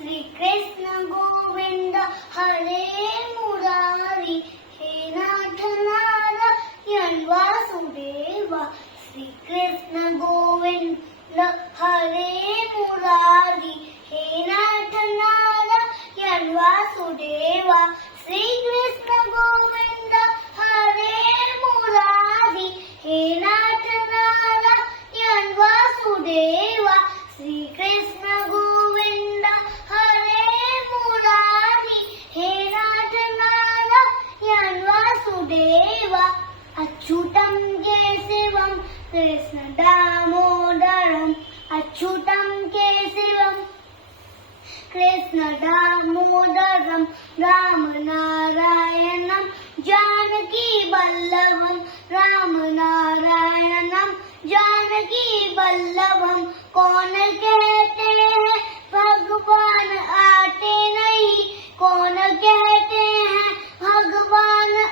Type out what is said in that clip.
श्री कृष्ण गोविंद हरे मुरारी, हे नाथ नारायण वासुदेव। श्री कृष्ण गोविंद हरे मुरारी, हे नाथ नारायण वासुदेव। श्री कृष्ण गोविंद हरे मुरारी, हे नाथ नारायण वासुदेव। श्री कृष्ण गोविंद हरे मुरारी, हे नाथ नारायण वासुदेव। अच्युतं केशवं कृष्ण दामोदरम्, अच्युतं केशवं कृष्ण दामोदरम्, राम नारायणं जानकी वल्लभं, राम नारायणं जानकी वल्लभं। कौन कहते हैं भगवान आते नहीं, कौन कहते हैं भगवान